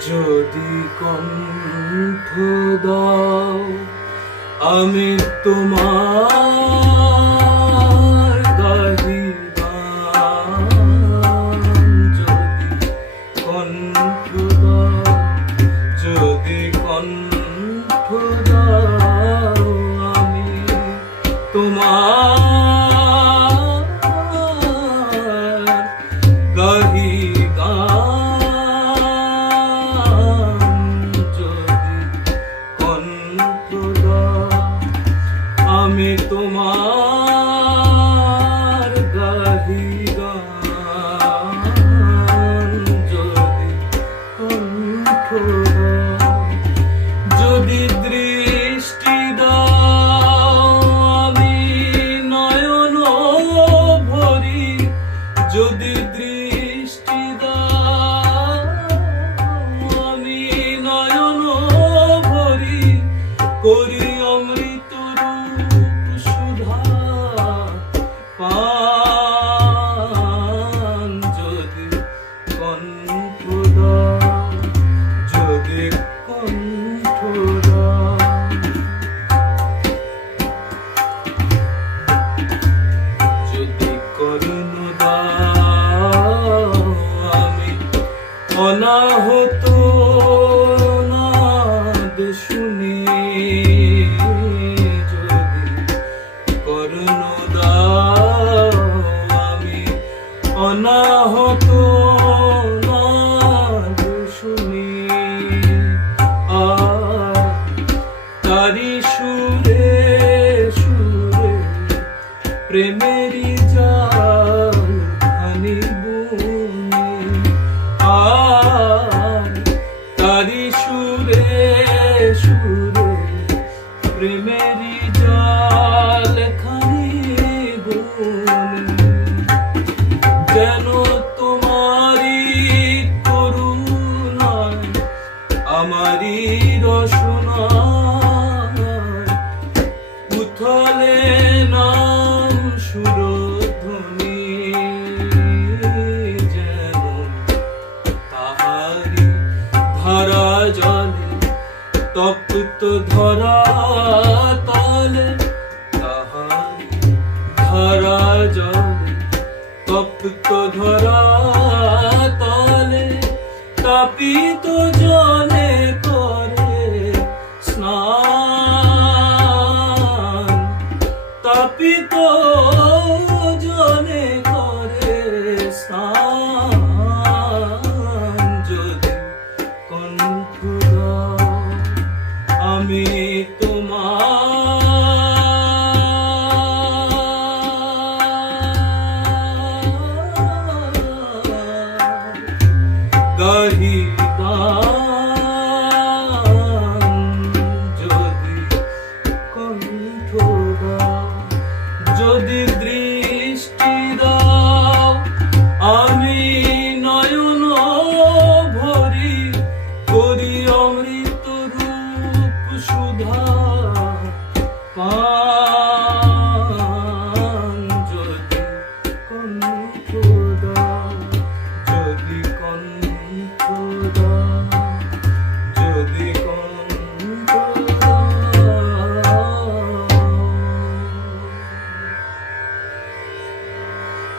যদি কণ্ঠ দাও আমি তোমার যদি দৃষ্টি আমি নয়ন ভরি করি। অনাহত নাদ শুনি যদি করুণ আমি অনাহত নাদ শুনি তারি আমারই রসনায় উথলে নাম সুরধ্বনি যেন তাহারি ধারা জলে, তপ্ত ধরা তলে তাহারি ধারা জলে, তপ্ত ধরা তলে, তাপিত জলে তোমার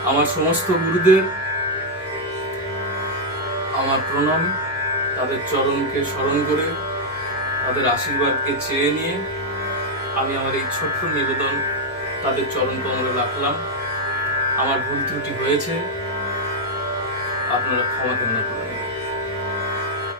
আমার সমস্ত গুরুদের আমার প্রণাম তাদের চরণকে স্মরণ করে তাদের আশীর্বাদকে চেয়ে নিয়ে আমি আমার এই ছোট্ট নিবেদন তাদের চরণ কমলে রাখলাম। আমার ভুল ত্রুটি হয়েছে। আপনারা ক্ষমা কেন করবেন